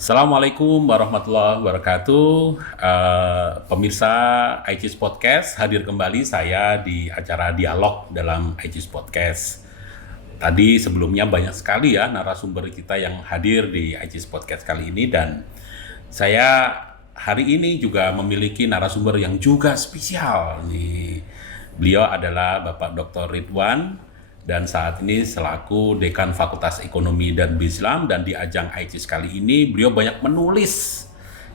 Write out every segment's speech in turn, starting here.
Assalamualaikum warahmatullahi wabarakatuh. Pemirsa iChis Podcast, hadir kembali saya di acara dialog dalam iChis Podcast. Tadi sebelumnya banyak sekali ya narasumber kita yang hadir di iChis Podcast kali ini, dan saya hari ini juga memiliki narasumber yang juga spesial nih. Beliau adalah Bapak Dr. Ridwan, dan saat ini selaku Dekan Fakultas Ekonomi dan Bislam, dan di ajang iChis kali ini beliau banyak menulis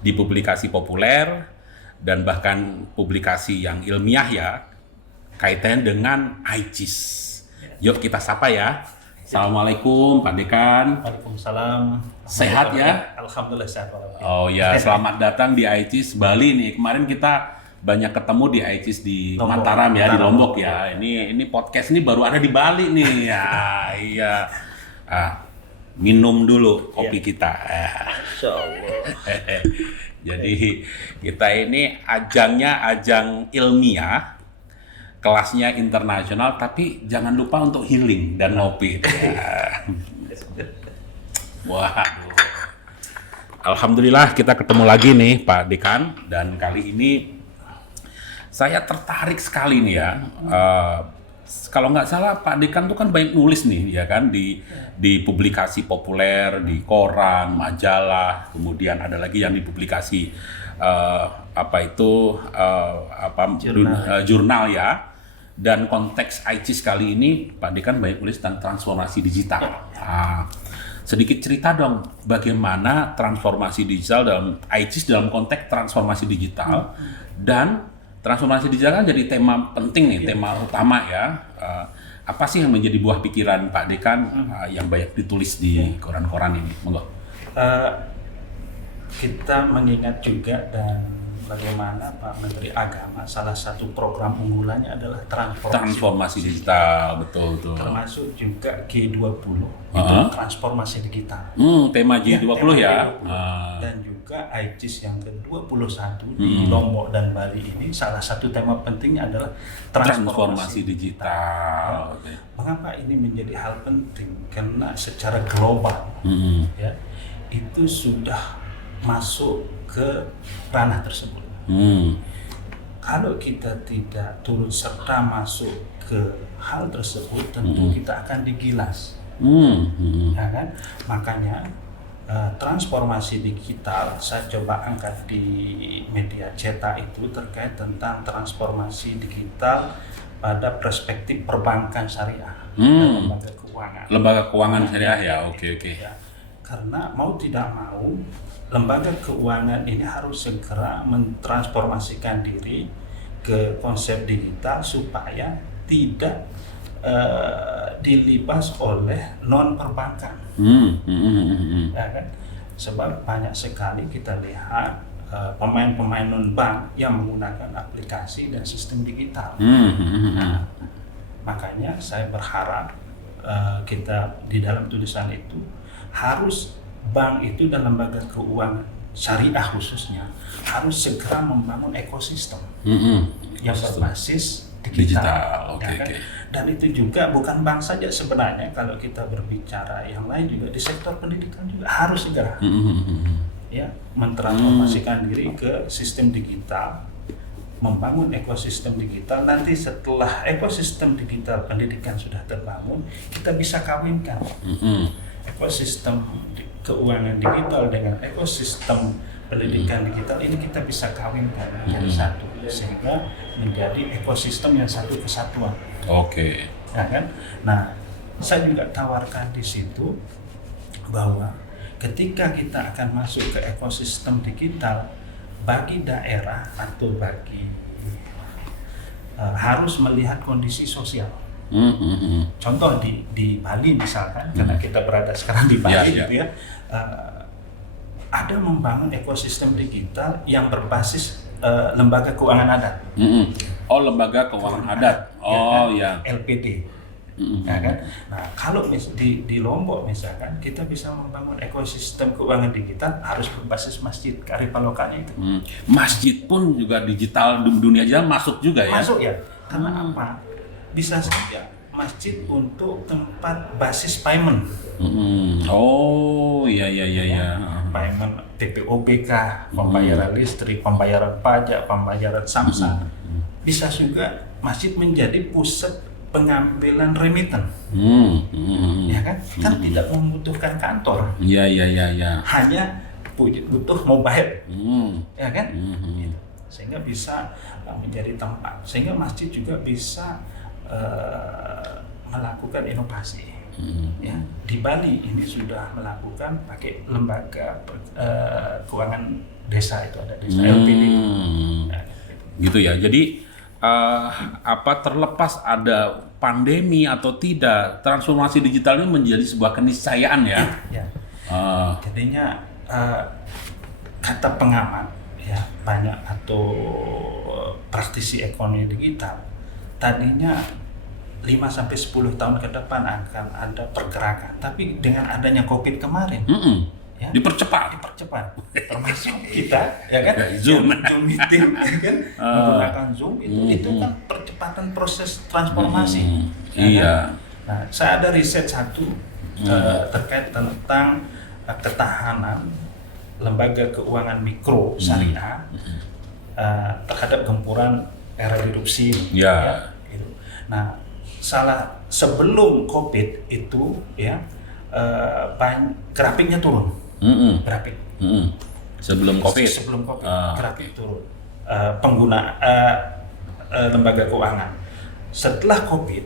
di publikasi populer dan bahkan publikasi yang ilmiah ya kaitan dengan iChis. Yuk kita sapa ya. Assalamualaikum Pak Dekan. Waalaikumsalam. Sehat ya? Alhamdulillah sehat. Oh ya, selamat datang di iChis Bali nih. Kemarin kita banyak ketemu di iChis di Lombok. Mataram ya, di Lombok ya. Ini podcast ini baru ada di Bali nih. Ya, iya. Minum dulu kopi kita. Insyaallah. Jadi kita ini ajangnya ajang ilmiah, kelasnya internasional, tapi jangan lupa untuk healing dan ngopi. Waduh. Alhamdulillah kita ketemu lagi nih Pak Dekan, dan kali ini saya tertarik sekali nih ya. Kalau nggak salah Pak Dekan tuh kan banyak nulis nih ya kan di publikasi populer, di koran, majalah, kemudian ada lagi yang di publikasi jurnal ya. Dan konteks iChis kali ini Pak Dekan banyak nulis tentang transformasi digital. Sedikit cerita dong bagaimana transformasi digital dalam iChis dalam konteks transformasi digital. Dan transformasi digital kan jadi tema penting nih, tema utama ya. Apa sih yang menjadi buah pikiran Pak Dekan yang banyak ditulis di koran-koran ini? Monggo. Kita mengingat juga dan bagaimana Pak Menteri Agama salah satu program unggulannya adalah Transformasi digital, betul. Termasuk juga G20 itu transformasi digital. Tema G20 ya. Dan juga iChis yang ke-21 di Lombok dan Bali ini salah satu tema pentingnya adalah transformasi digital. Mengapa ini menjadi hal penting? Karena secara global ya itu sudah masuk ke ranah tersebut. Kalau kita tidak turut serta masuk ke hal tersebut, tentu kita akan digilas. Ya kan? Makanya transformasi digital saya coba angkat di media cetak itu terkait tentang transformasi digital pada perspektif perbankan syariah dan lembaga keuangan. Lembaga keuangan syariah ya, oke. Ya, karena mau tidak mau lembaga keuangan ini harus segera mentransformasikan diri ke konsep digital supaya tidak dilibas oleh non perbankan. Ya kan? Sebab banyak sekali kita lihat pemain-pemain non bank yang menggunakan aplikasi dan sistem digital. Nah, makanya saya berharap kita di dalam tulisan itu harus bank itu dan lembaga keuangan syariah khususnya harus segera membangun ekosistem yang berbasis digital. Okay. Dan itu juga bukan bank saja sebenarnya, kalau kita berbicara yang lain juga di sektor pendidikan juga harus segera ya mentransformasikan diri ke sistem digital, membangun ekosistem digital. Nanti setelah ekosistem digital pendidikan sudah terbangun, kita bisa kawinkan ekosistem keuangan digital dengan ekosistem pendidikan digital ini, kita bisa kawinkan menjadi satu sehingga menjadi ekosistem yang satu kesatuan. Oke. Ya kan? Nah, saya juga tawarkan di situ bahwa ketika kita akan masuk ke ekosistem digital, bagi daerah atau bagi harus melihat kondisi sosial. Contoh di Bali misalkan, karena kita berada sekarang di Bali gitu ya, ada membangun ekosistem digital yang berbasis lembaga keuangan adat. Oh, lembaga keuangan adat. Oh ya. LPD. Ya kan? Nah, kalau di Lombok misalkan kita bisa membangun ekosistem keuangan digital harus berbasis masjid, kearifan lokalnya itu. Masjid pun juga digital, dunia digital masuk juga ya. Masuk ya. Karena apa? Bisa saja masjid untuk tempat basis payment. Oh, iya. payment PPOBK, pembayaran listrik, pembayaran pajak, pembayaran samsat. Bisa juga masjid menjadi pusat pengambilan remittance. Ya kan? Kan tidak membutuhkan kantor. Iya. Hanya butuh mobile. Ya kan? Gitu. Sehingga bisa menjadi tempat. Sehingga masjid juga bisa melakukan inovasi. Ya, di Bali ini sudah melakukan pakai lembaga keuangan desa, itu ada desa LPD. Nah, gitu ya. Jadi terlepas ada pandemi atau tidak, transformasi digital ini menjadi sebuah keniscayaan ya. Ya. Jadinya kata pengamat ya banyak atau praktisi ekonomi digital tadinya 5-10 tahun ke depan akan ada pergerakan, tapi dengan adanya COVID kemarin, ya, dipercepat, termasuk kita, ya kan, Zoom meeting, ya kan, menggunakan Zoom itu kan percepatan proses transformasi. Ya kan? Nah, saya ada riset satu terkait tentang ketahanan lembaga keuangan mikro syariah terhadap gempuran era disrupsi. Ya, gitu. Nah, sebelum COVID itu ya grafiknya turun. Grafik. Sebelum COVID grafik turun. Pengguna lembaga keuangan. Setelah COVID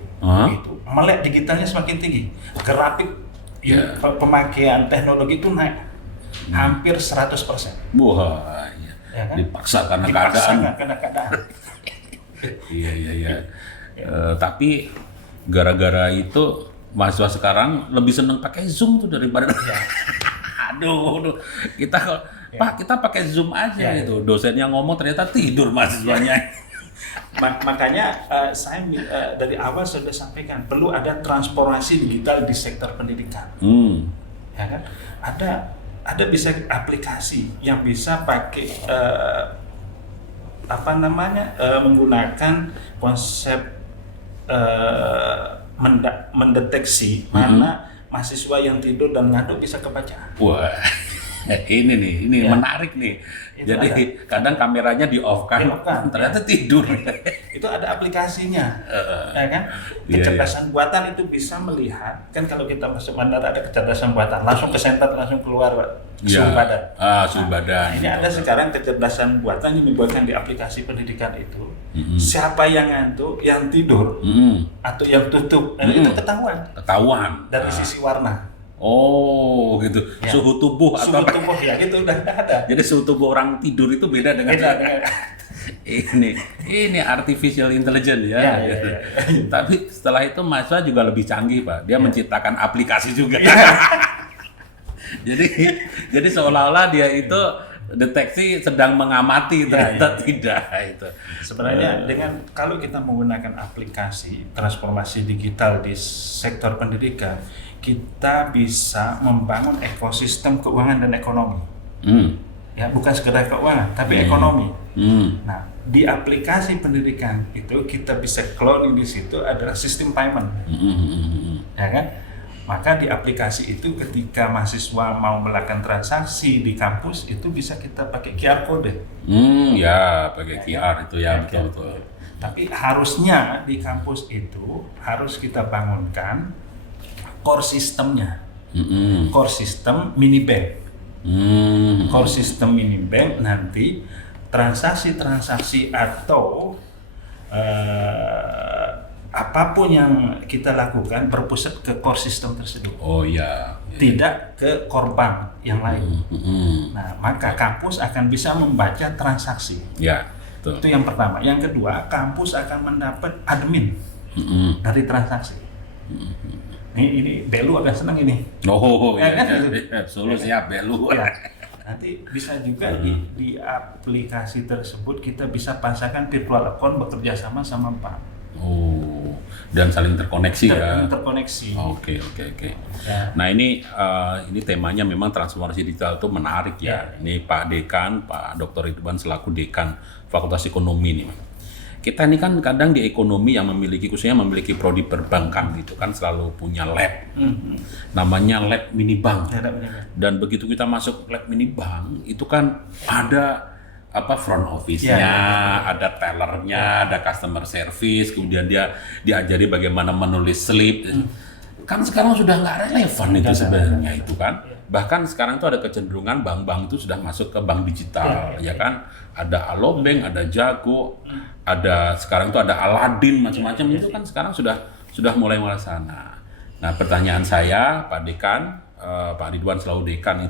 itu melek digitalnya semakin tinggi. Grafik pemakaian teknologi itu naik hampir 100%. Wah, iya. Ya kan? Dipaksa karena keadaan. Iya. Tapi gara-gara itu mahasiswa sekarang lebih seneng pakai Zoom tuh daripada aduh kita Pak kita pakai Zoom aja gitu. Dosennya ngomong ternyata tidur mahasiswanya. Makanya saya dari awal sudah sampaikan perlu ada transformasi digital di sektor pendidikan. Ya kan? Ada bisa aplikasi yang bisa pakai menggunakan konsep mendeteksi mana mahasiswa yang tidur dan ngantuk bisa kebaca. Wah, ini menarik nih. Itu jadi kadang kameranya di-off-kan, ternyata tidur. Itu ada aplikasinya, ya kan? Kecerdasan buatan itu bisa melihat, kan kalau kita masuk bandara ada kecerdasan buatan, langsung ke center, langsung keluar suhu badan. Suhu badan. Ini ada sekarang kecerdasan buatan yang dibuatkan di aplikasi pendidikan itu. Siapa yang ngantuk, yang tidur, atau yang tutup, itu ketahuan dari sisi warna. Oh gitu, ya. Suhu tubuh ya gitu udah ada. Jadi suhu tubuh orang tidur itu beda dengan ini artificial intelligence ya. Tapi setelah itu mahasiswa juga lebih canggih Pak, dia menciptakan aplikasi juga. jadi seolah-olah dia itu deteksi sedang mengamati, ternyata tidak itu. Sebenarnya dengan kalau kita menggunakan aplikasi transformasi digital di sektor pendidikan, kita bisa membangun ekosistem keuangan dan ekonomi. Ya, bukan sekedar keuangan, tapi ekonomi. Nah, di aplikasi pendidikan itu kita bisa cloning di situ adalah sistem payment. Ya kan? Maka di aplikasi itu ketika mahasiswa mau melakukan transaksi di kampus itu bisa kita pakai QR code. Pakai QR itu ya betul. Tapi harusnya di kampus itu harus kita bangunkan core sistemnya, core sistem mini bank. Core sistem mini bank nanti transaksi atau apapun yang kita lakukan berpusat ke core system tersebut. Tidak ke core bank yang lain. Nah, maka kampus akan bisa membaca transaksi. Betul. Itu yang pertama. Yang kedua, kampus akan mendapat admin dari transaksi. Ini Belu akan senang ini. Solo siap Belu. Nanti bisa juga di aplikasi tersebut kita bisa pasangkan virtual account bekerja sama bank. Dan saling terkoneksi terkoneksi. Oke. Ya. Nah ini temanya memang transformasi digital itu menarik ya. Ini Pak Dekan, Pak Dr. Ridwan selaku Dekan Fakultas Ekonomi nih. kita ini kan kadang di ekonomi yang khususnya memiliki prodi perbankan gitu kan selalu punya lab. Namanya lab mini bank. Dan begitu kita masuk lab mini bank, itu kan ada front office-nya, ada tellernya, ada customer service, kemudian dia diajari bagaimana menulis slip. Kan sekarang sudah nggak relevan itu sebenarnya itu kan. Bahkan sekarang itu ada kecenderungan bank-bank itu sudah masuk ke bank digital, ya kan. Ada Alobank, ada Jago, ada sekarang itu ada Aladin, macam-macam itu kan sekarang sudah mulai sana. Nah, pertanyaan saya, Pak Dekan, Pak Ridwan selalu Dekan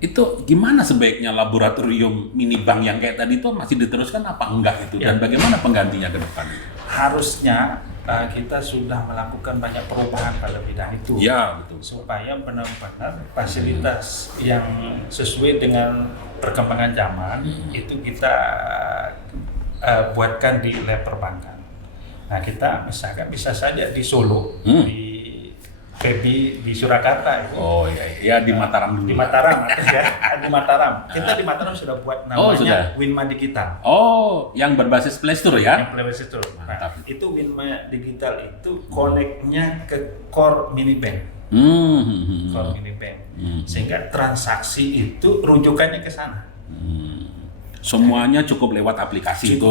itu gimana sebaiknya laboratorium mini bank yang kayak tadi itu masih diteruskan apa enggak itu dan bagaimana penggantinya ke depan? Harusnya kita sudah melakukan banyak perubahan pada bidang itu. Ya, betul. Supaya benar-benar fasilitas yang sesuai dengan perkembangan zaman itu kita buatkan di lab perbankan. Nah, kita misalkan bisa saja di Solo, di PB di Surakarta itu. Oh iya, di Mataram dulu. Di Mataram ya, di Mataram. Kita di Mataram sudah buat namanya Winma Digital. Oh, yang berbasis Play Store ya? Yang berbasis Play Store. Nah, itu Winma Digital itu connect-nya ke core mini bank. Core mini bank. Sehingga transaksi itu rujukannya ke sana. Semuanya cukup lewat aplikasi itu.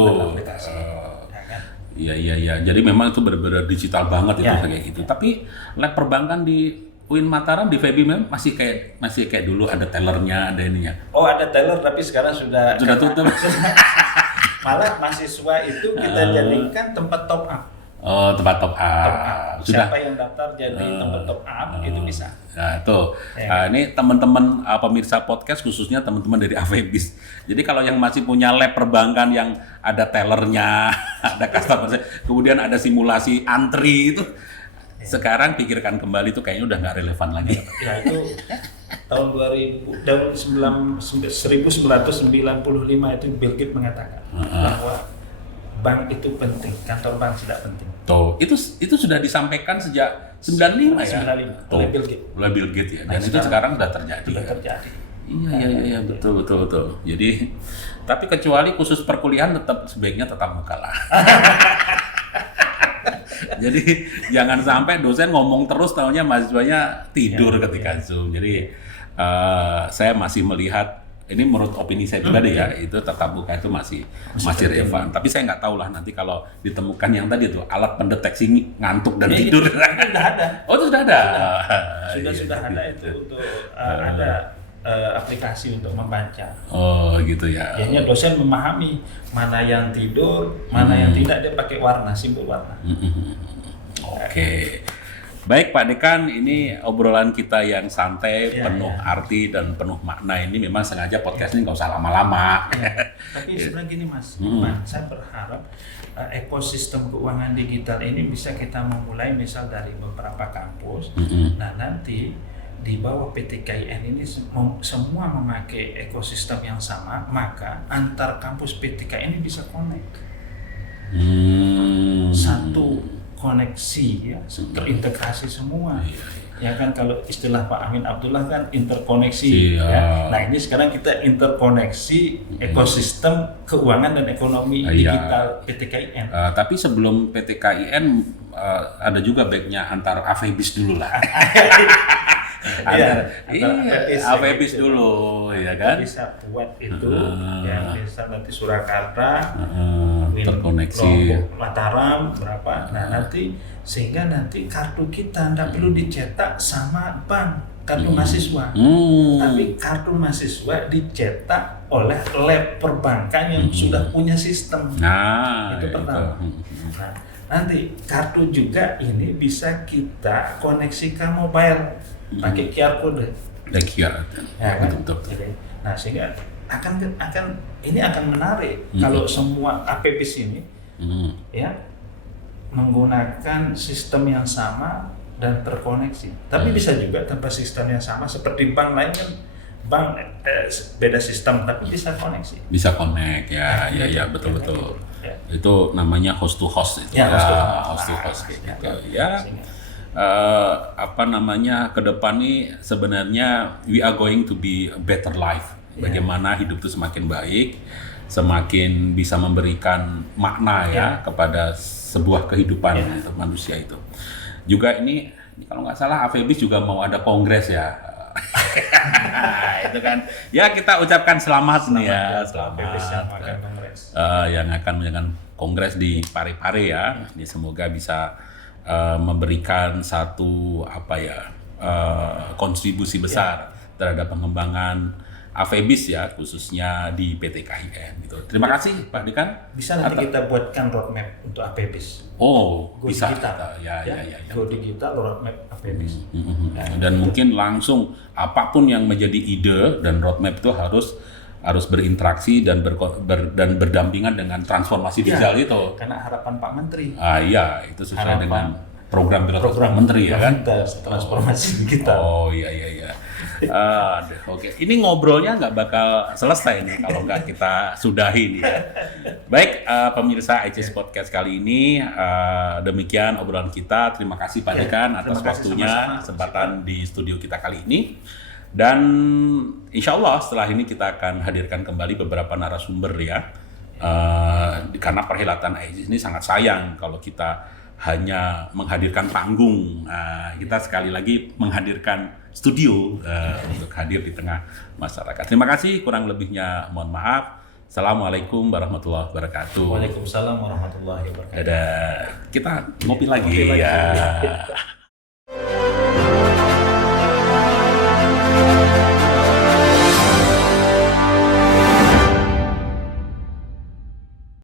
Iya. Jadi memang itu benar-benar digital banget itu kayak gitu. Tapi lab perbankan di UIN Mataram di FEBI memang masih kayak dulu ada tellernya, ada ininya. Oh, ada teller tapi sekarang sudah tutup. Malah mahasiswa itu kita jadikan tempat top up. Oh, tempat top up. Siapa yang daftar jadi tempat top up itu bisa. Nah, tuh. Ini teman-teman pemirsa podcast khususnya teman-teman dari AVBIS. Jadi kalau yang masih punya lab perbankan yang ada tellernya, ada customer, kemudian ada simulasi antri itu, sekarang pikirkan kembali itu kayaknya udah nggak relevan lagi. Ya itu tahun 1995 itu Bill Gates mengatakan bahwa bank itu penting, kantor bank tidak penting. Tuh, itu sudah disampaikan sejak 95 ya. 95 oleh Bill Gates. Oleh Bill Gates ya. Dan itu sekarang sudah terjadi. Sudah terjadi. Iya, betul. Jadi, tapi kecuali khusus perkuliahan sebaiknya tetap muka lah. Jadi jangan sampai dosen ngomong terus tahunya mahasiswanya tidur ketika Zoom. Jadi saya masih melihat ini menurut opini saya pribadi ya, itu tatap muka itu masih relevan. Tapi saya nggak tahu lah nanti kalau ditemukan yang tadi itu alat pendeteksi ngantuk dan tidur. Itu sudah ada. Oh, itu sudah ada. Sudah ada itu untuk ada aplikasi untuk membaca. Oh, gitu ya. Akhirnya dosen memahami mana yang tidur, mana yang tidak, dia pakai warna, simbol warna. Oke. Baik Pak Dekan, ini obrolan kita yang santai, penuh arti dan penuh makna ini memang sengaja podcast ini nggak usah lama-lama. Tapi sebenarnya gini Mas, saya berharap ekosistem keuangan digital ini bisa kita memulai misal dari beberapa kampus. Nah nanti di bawah PT KIN ini semua memakai ekosistem yang sama, maka antar kampus PT KIN ini bisa connect. Satu koneksi ya, terintegrasi semua. Ya kan kalau istilah Pak Amin Abdullah kan interkoneksi ya. Nah, ini sekarang kita interkoneksi ekosistem keuangan dan ekonomi digital PT KIN. Tapi sebelum PT KIN ada juga baiknya antar AVBIS dulu lah. AVBIS dulu ya kan. Bisa buat itu yang bisa nanti Surakarta terkoneksi Mataram berapa. Nah nanti sehingga nanti kartu kita tidak perlu dicetak sama bank kartu mahasiswa, tapi kartu mahasiswa dicetak oleh lab perbankan yang sudah punya sistem. Itu pertama. Nah, nanti kartu juga ini bisa kita koneksi ke mobile pakai QR code. QR. Ya kan? Betul. Nah sehingga akan ini akan menarik kalau semua APBIS ini ya menggunakan sistem yang sama dan terkoneksi. Tapi bisa juga tanpa sistem yang sama seperti bank lain kan, bank beda sistem tapi bisa koneksi. Bisa connect ya betul. Ya. Itu namanya host to host itu. Host to host gitu. Ya. Ke depan nih sebenarnya we are going to be a better life Bagaimana hidup itu semakin baik, semakin bisa memberikan makna ya kepada sebuah kehidupan untuk manusia itu. Juga ini kalau nggak salah AVBIS juga mau ada kongres ya. Itu kan ya, kita ucapkan selamat nih ya, yang akan mengadakan kongres di Parepare ya. Ini semoga bisa memberikan satu kontribusi besar terhadap pengembangan AVBIS ya, khususnya di PT KIN gitu. Terima kasih Pak Dekan. Bisa nanti kita buatkan roadmap untuk AVBIS. Oh, Go bisa digital. ya. Go digital roadmap AVBIS. Dan mungkin langsung apapun yang menjadi ide dan roadmap itu harus berinteraksi dan berdampingan dengan transformasi digital itu. Karena harapan Pak Menteri. Iya, itu sesuai dengan program Pak Menteri ya kan. Transformasi digital. Oh iya. Oke. Ini ngobrolnya nggak bakal selesai nih kalau nggak kita sudahi nih ya. Baik, pemirsa ICIS Podcast kali ini, demikian obrolan kita. Terima kasih Pak Dekan atas waktunya, kesempatan di studio kita kali ini. Dan insya Allah setelah ini kita akan hadirkan kembali beberapa narasumber ya. Karena perhelatan ICIS ini sangat sayang kalau kita hanya menghadirkan panggung. Kita sekali lagi menghadirkan studio untuk hadir di tengah masyarakat. Terima kasih, kurang lebihnya mohon maaf. Assalamualaikum warahmatullahi wabarakatuh. Waalaikumsalam warahmatullahi wabarakatuh. Kita ngopi lagi ya.